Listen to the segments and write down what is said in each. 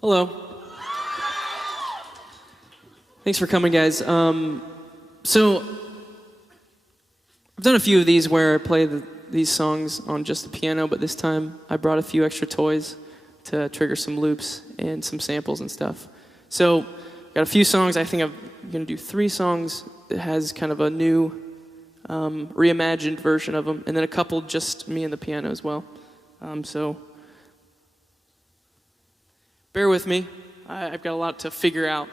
Hello. Thanks for coming, guys. So, I've done a few of these where I play these songs on just the piano, but this time I brought a few extra toys to trigger some loops and some samples and stuff. So, got a few songs. I think I'm going to do 3 songs that has kind of a new, reimagined version of them, and then a couple just me and the piano as well. So, bear with me. I've got a lot to figure out,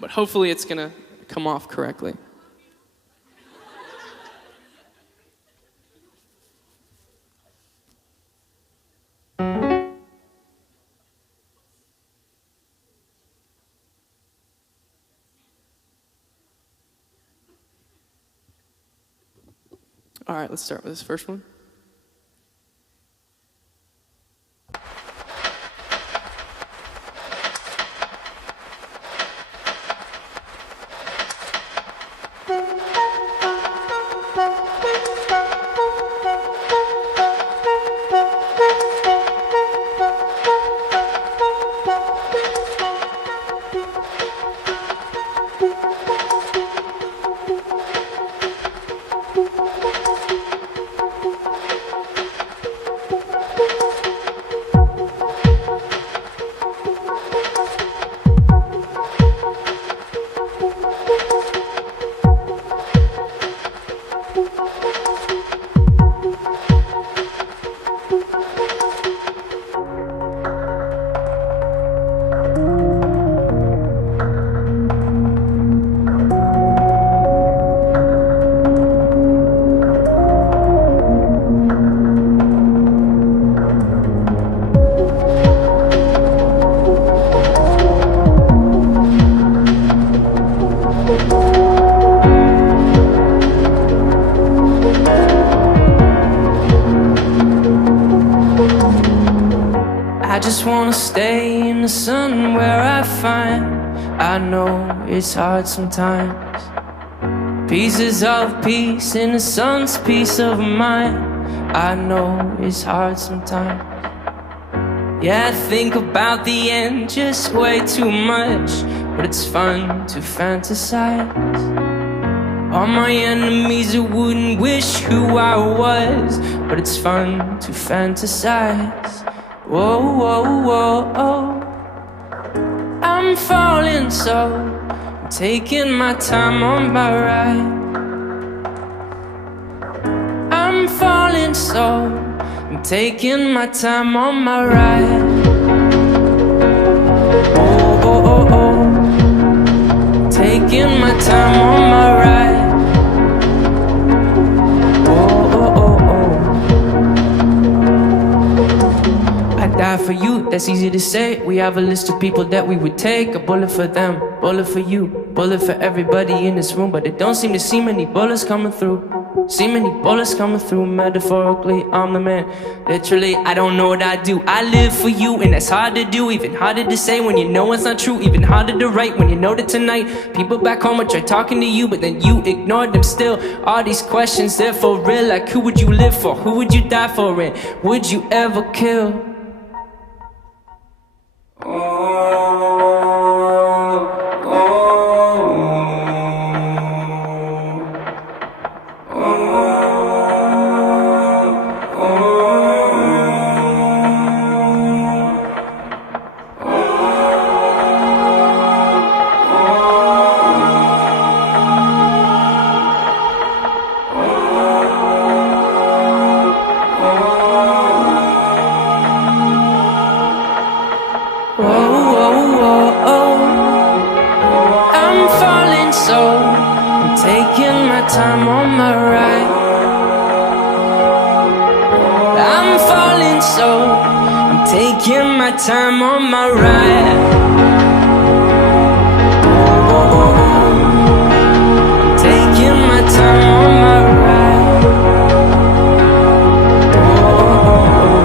but hopefully it's going to come off correctly. All right, let's start with this first one. I just wanna stay in the sun where I find I know it's hard sometimes. Pieces of peace in the sun's peace of mind. I know it's hard sometimes. Yeah, I think about the end just way too much, but it's fun to fantasize. All my enemies who wouldn't wish who I was, but it's fun to fantasize. Whoa, whoa, whoa, oh. I'm falling so I'm taking my time on my ride. I'm falling so I'm taking my time on my ride. Oh, oh, oh, oh. Taking my time on my ride. Die for you, that's easy to say. We have a list of people that we would take. A bullet for them, bullet for you, bullet for everybody in this room. But it don't seem to see many bullets coming through. See many bullets coming through. Metaphorically, I'm the man. Literally, I don't know what I do. I live for you, and that's hard to do. Even harder to say when you know it's not true. Even harder to write when you know that tonight people back home would try talking to you, but then you ignored them still. All these questions, they're for real. Like, who would you live for? Who would you die for? And would you ever kill? Time on my ride. I'm falling so I'm taking my time on my ride. Oh, oh, oh. Taking my time on my ride. Oh, oh, oh.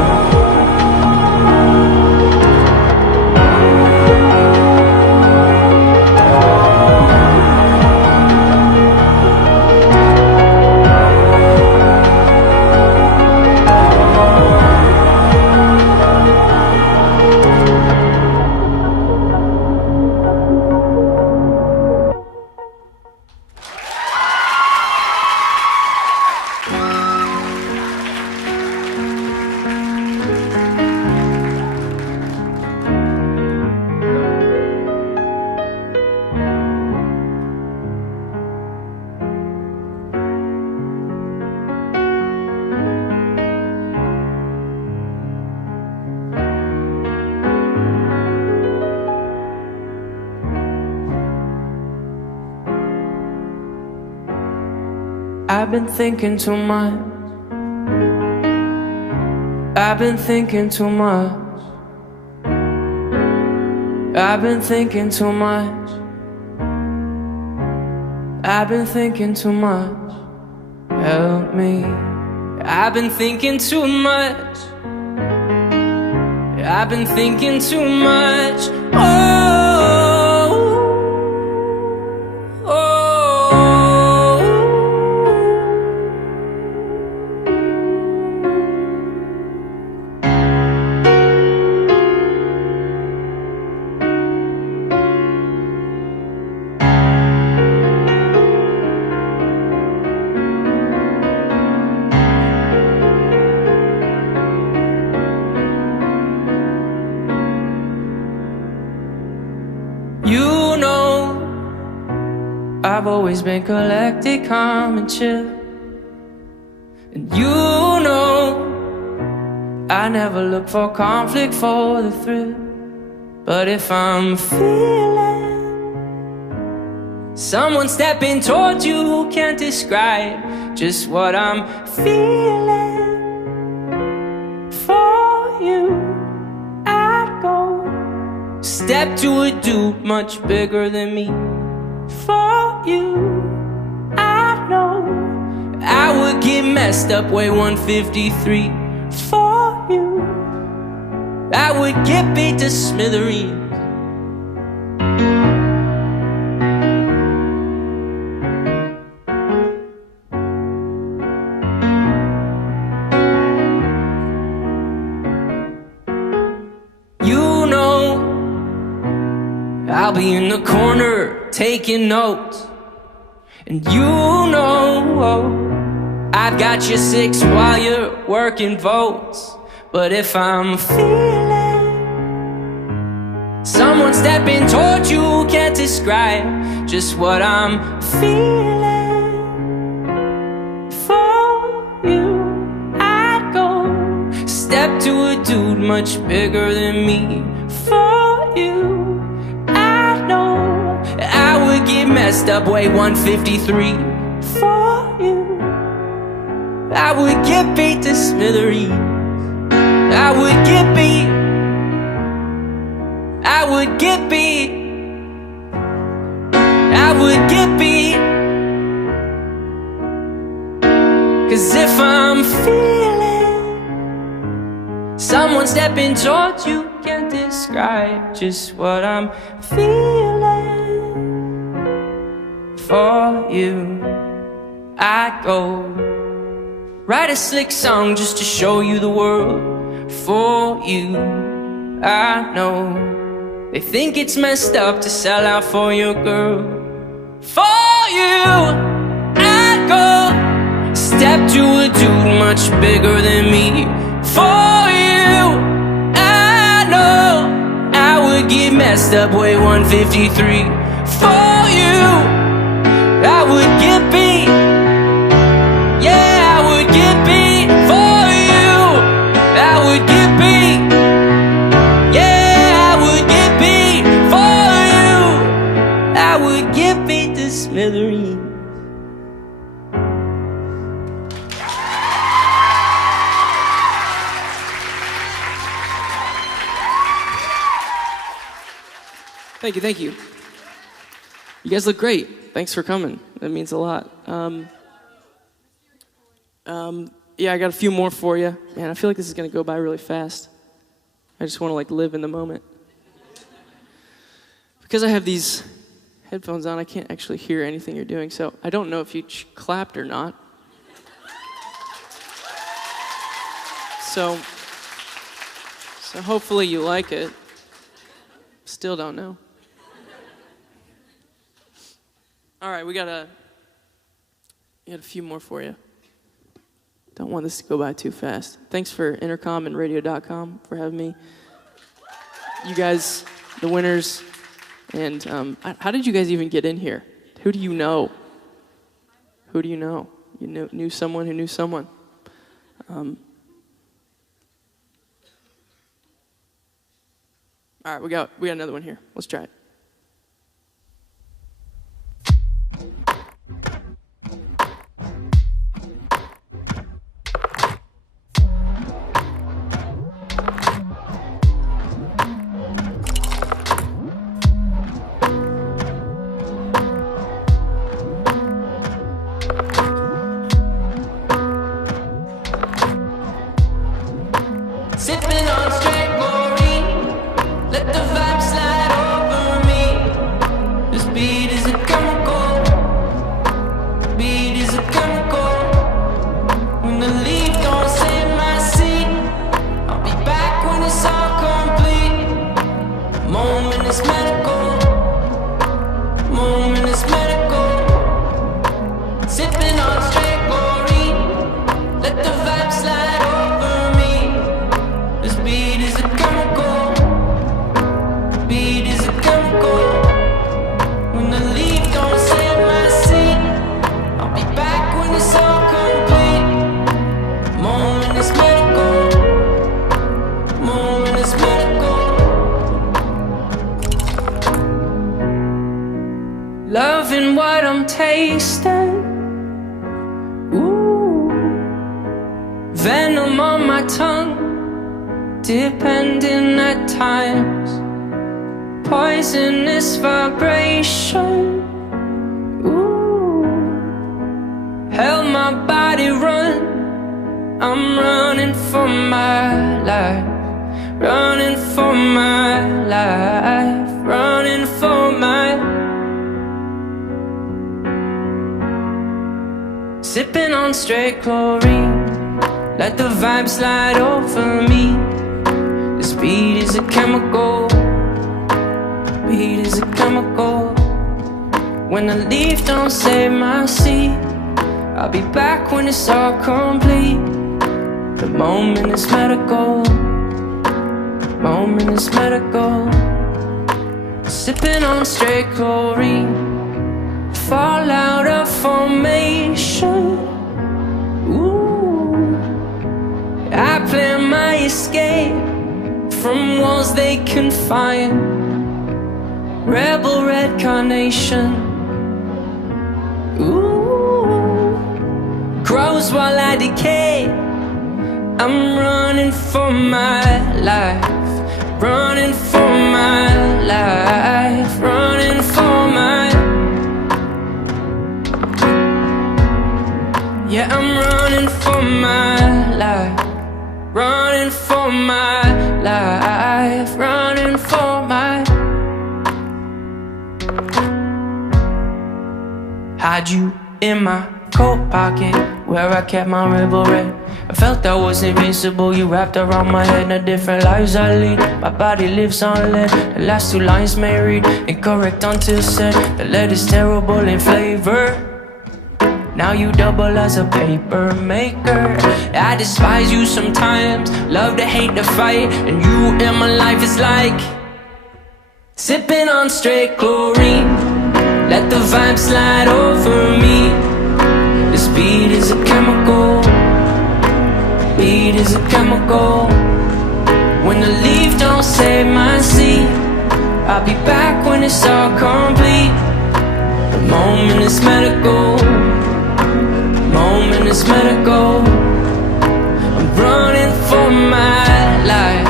I've been thinking too much. I've been thinking too much. I've been thinking too much. I've been thinking too much. Help me. I've been thinking too much. I've been thinking too much. Oh, oh. You know, I've always been collected, calm and chill. And you know, I never look for conflict for the thrill. But if I'm feeling someone stepping towards you who can't describe just what I'm feeling for you, I'd go step to a dude much bigger than me. For you, I know I would get messed up, weigh 153. For you, I would get beat to Smithereens. You know, I'll be in the corner taking notes. And you know, I've got your 6 while you're working votes. But if I'm feeling someone stepping towards you who can't describe just what I'm feeling for you, I'd go step to a dude much bigger than me. For you, I know I would get messed up, weigh 153. For you, I would get beat to Smithereens. I would get beat. I would get beat. I would get beat. 'Cause if I'm feeling someone stepping towards you, can't describe just what I'm feeling for you, I'd go write a slick song just to show you the world. For you, I know they think it's messed up to sell out for your girl. For you, I'd go step to a dude much bigger than me. For you, I know I would get messed up, weigh 153. For you, I would get beat. Yeah, I would get beat. For you, I would get beat. Yeah, I would get beat. For you, I would get beat to Smithereens. Thank you, thank you. You guys look great. Thanks for coming. That means a lot. Yeah, I got a few more for you. Man, I feel like this is gonna go by really fast. I just want to live in the moment. Because I have these headphones on, I can't actually hear anything you're doing, so I don't know if you clapped or not. So hopefully you like it. Still don't know. All right, we got a few more for you. Don't want this to go by too fast. Thanks for Intercom and Radio.com for having me. You guys, the winners. And how did you guys even get in here? Who do you know? Who do you know? You knew someone who knew someone. All right, we got another one here. Let's try it. Sipping on straight chlorine, let the vibe slide over me. This beat is a chemical, beat is a chemical. When the leaf don't save my seed, I'll be back when it's all complete. Moment is medical, moment is medical. Sipping on straight chlorine, let the vibe slide over me. This beat is a chemical, beat is a chemical. When the leaf don't save my seed, I'll be back when it's all complete. Moment is medical, moment is medical. Loving what I'm tasting. Ooh, venom on my tongue, depending at times. Poisonous vibration. Ooh, held my body run. I'm running for my life, running for my life, running for my. Sipping on straight chlorine, let the vibe slide over me. This beat is a chemical, beat is a chemical. When the leaf don't save my seed, I'll be back when it's all complete. The moment is medical, moment is medical. Sipping on straight chlorine, fall out of formation. Ooh, I plan my escape from walls they confine. Rebel red carnation. Ooh, grows while I decay. I'm running for my life, running for my life, running for my. Yeah, I'm running for my life, running for my life, running for my. Had you in my coat pocket where I kept my rebel red. I felt I was invincible, you wrapped around my head. The different lives I lead, my body lives on lead. The last two lines may read incorrect until said. The lead is terrible in flavor. Now you double as a paper maker. I despise you sometimes, love to hate the fight. And you in my life is like sipping on straight chlorine, let the vibe slide over me. This beat is a chemical, beat is a chemical. When the leaf don't save my seed, I'll be back when it's all complete. The moment is medical, moment is medical. I'm running for my life,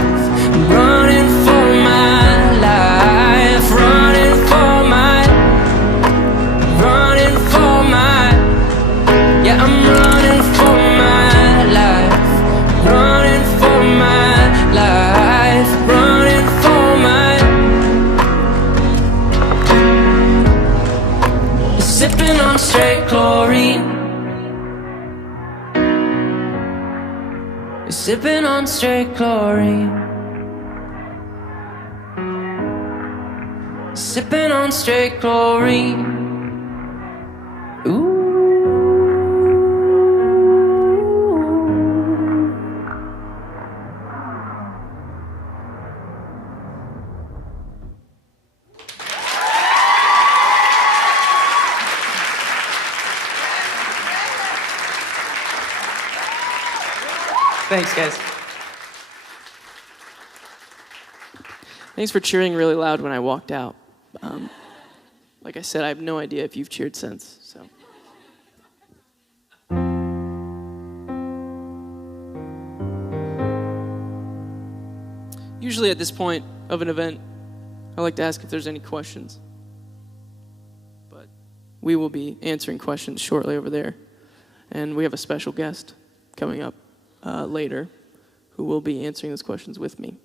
I'm running for my life, running for my, running for my. Yeah, I'm running for my life, running for my life, running for my. Sipping on straight chlorine, sipping on straight chlorine, sipping on straight chlorine. Ooh. Thanks, guys. Thanks for cheering really loud when I walked out. Like I said, I have no idea if you've cheered since, so. Usually at this point of an event, I like to ask if there's any questions. But we will be answering questions shortly over there. And we have a special guest coming up later who will be answering those questions with me.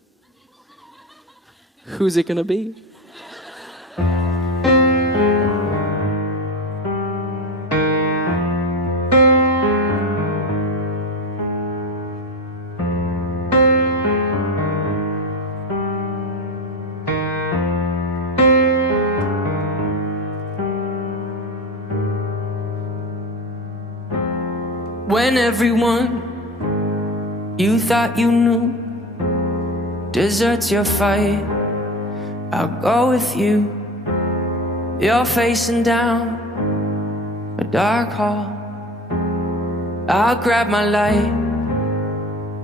Who's it gonna be? When everyone you thought you knew deserts your fight, I'll go with you. You're facing down a dark hall. I'll grab my light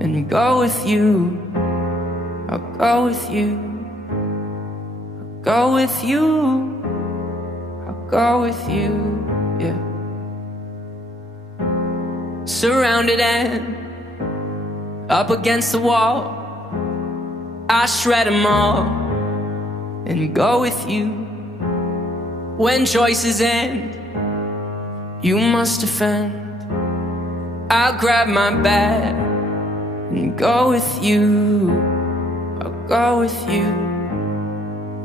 and go with you. I'll go with you. I'll go with you. I'll go with you, yeah. Surrounded and up against the wall, I shred them all and go with you. When choices end, you must defend. I'll grab my bat and go with you. I'll go with you.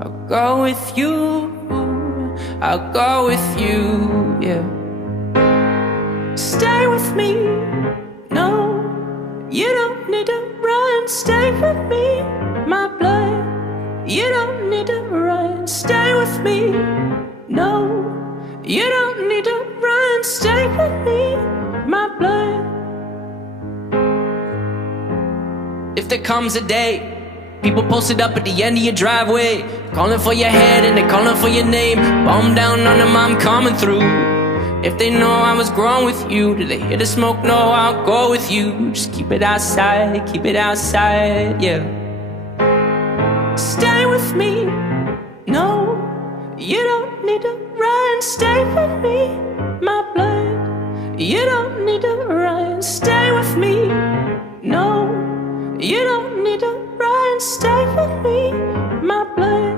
I'll go with you. I'll go with you, yeah. Stay with me, no, you don't need to run. Stay with me, my blood, you don't need to run. Stay with me, no, you don't need to run. Stay with me, my blood. If there comes a day, people posted up at the end of your driveway, calling for your head and they're calling for your name. Bomb down on them, I'm coming through. If they know I was growing with you, do they hear the smoke? No, I'll go with you. Just keep it outside, yeah. Stay with me, no, you don't need to run. Stay with me, my blood, you don't need to run. Stay with me, no, you don't need to run. Stay with me, my blood,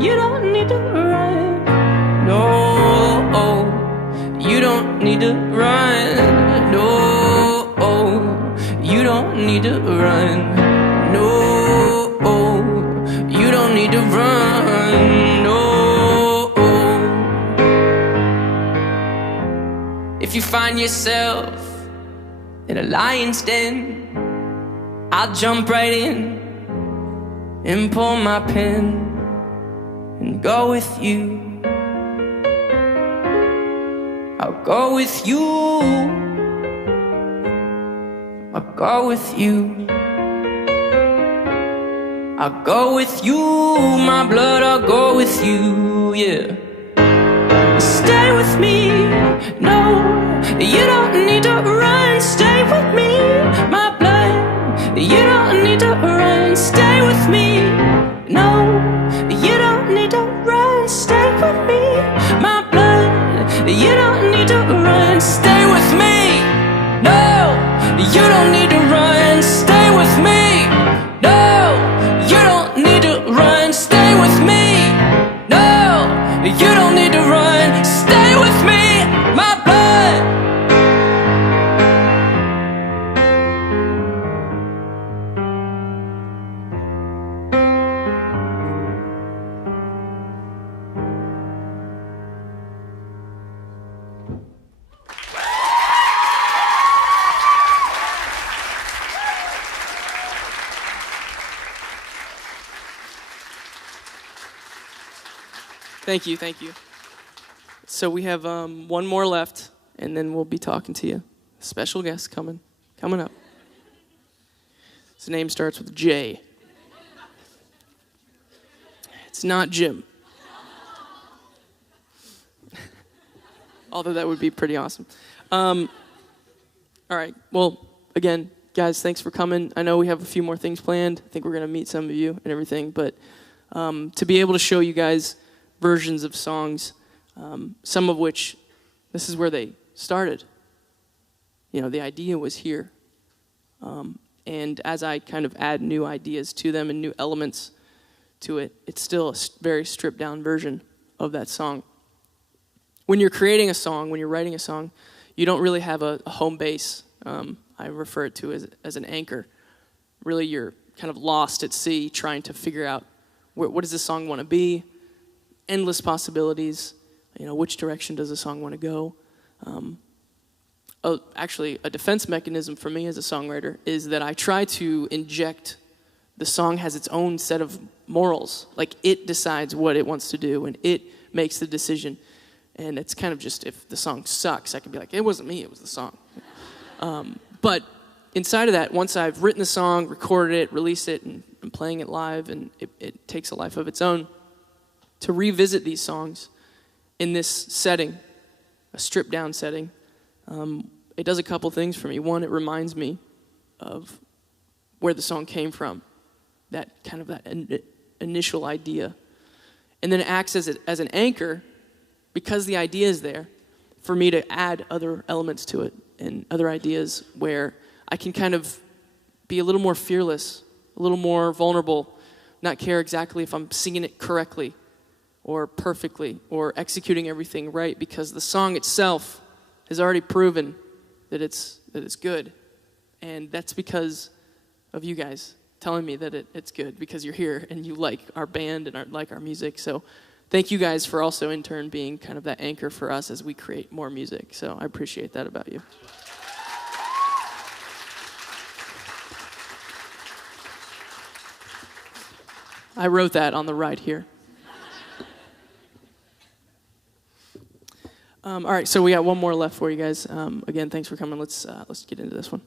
you don't need to run. No, you don't need to run. No, you don't need to run. No, you don't need to run. No. If you find yourself in a lion's den, I'll jump right in and pull my pin and go with you. I'll go with you. I'll go with you. I'll go with you, my blood, I'll go with you, yeah. Stay with me, no, you don't need to run. Stay with me, my blood, you don't need to run. Stay with me, no, you don't need to run. Stay with me, my blood, you don't need to run. Stay with me, no, you don't need to run. Stay with me, no, you don't need to run. Stay with me, no, you don't need to run. Stay with me, my blood. Thank you, thank you. So we have one more left, and then we'll be talking to you. Special guest coming up. His name starts with J. It's not Jim. Although that would be pretty awesome. All right, well, again, guys, thanks for coming. I know we have a few more things planned. I think we're going to meet some of you and everything, but to be able to show you guys versions of songs, some of which, this is where they started. You know, the idea was here. And as I kind of add new ideas to them and new elements to it, it's still a very stripped down version of that song. When you're creating a song, when you're writing a song, you don't really have a home base. I refer it to as an anchor. really you're kind of lost at sea trying to figure out what does this song want to be, endless possibilities, which direction does the song want to go. Actually, a defense mechanism for me as a songwriter is that I try to inject the song has its own set of morals. Like, it decides what it wants to do, and it makes the decision. And it's kind of just, if the song sucks, I can be like, it wasn't me, it was the song. But inside of that, once I've written the song, recorded it, released it, and I'm playing it live, and it takes a life of its own, to revisit these songs in this setting, a stripped-down setting, it does a couple things for me. One, it reminds me of where the song came from, that initial idea. And then it acts as an anchor, because the idea is there, for me to add other elements to it and other ideas where I can kind of be a little more fearless, a little more vulnerable, not care exactly if I'm singing it correctly or perfectly or executing everything right, because the song itself has already proven that it's good. And that's because of you guys telling me that it's good, because you're here and you like our band and like our music. So thank you guys for also in turn being kind of that anchor for us as we create more music. So I appreciate that about you. I wrote that on the right here. All right, so we got one more left for you guys. Again, thanks for coming. Let's get into this one.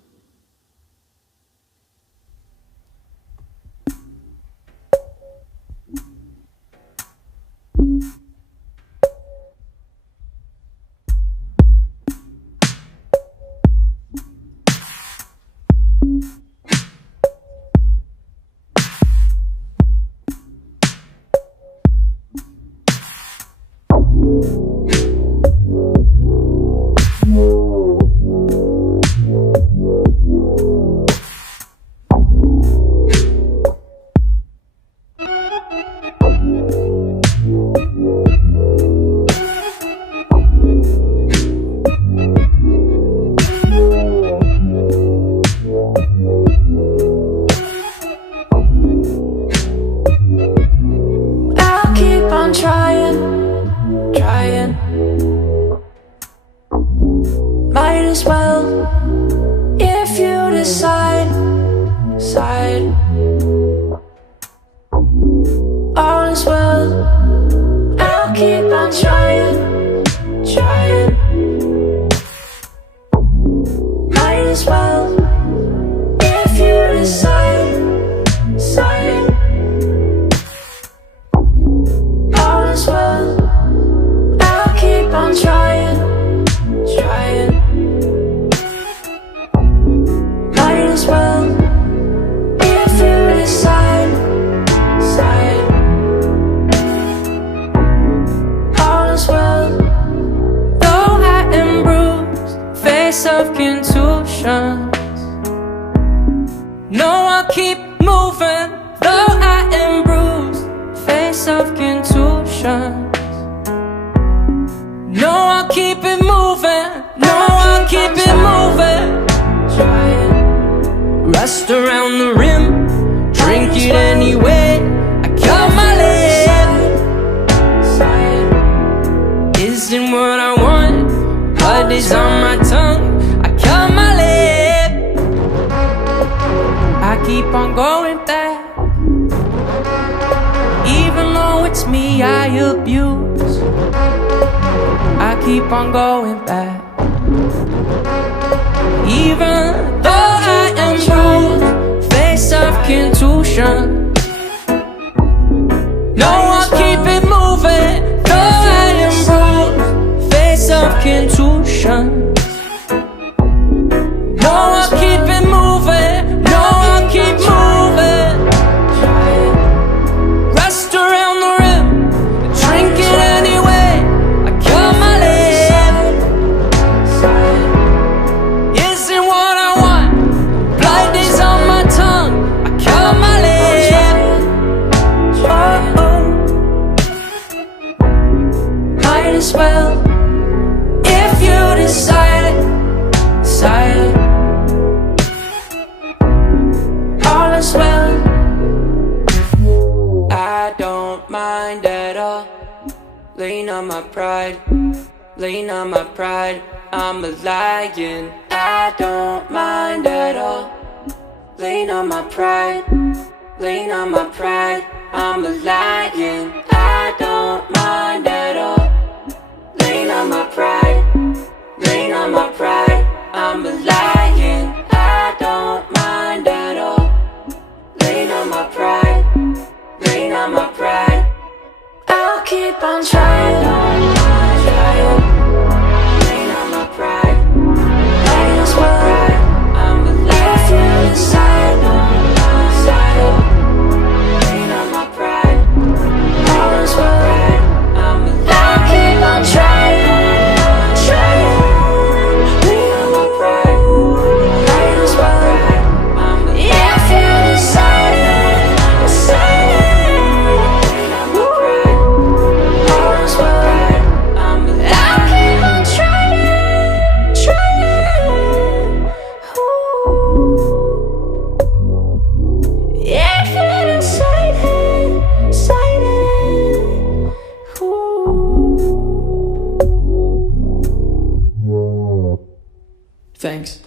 Isn't what I want. lean on my pride, lean on my pride. I'm a lion, I don't mind at all. Lean on my pride, lean on my pride. I'm a lion, I don't mind at all. Lean on my pride, lean on my pride. I'm a lion, I don't mind at all. Lean on my pride, lean on my pride. I'll keep on trying, trying. Lean on my pride, lean on my pride. I'm a lion inside, inside. Lean on my pride, lean on my pride. I'll keep on trying, trying. Lean on my pride, lean on my pride. If you decide, decide. Lean on my pride, lean on my pride. I'll keep on trying, trying. If you decide, decide. Thanks.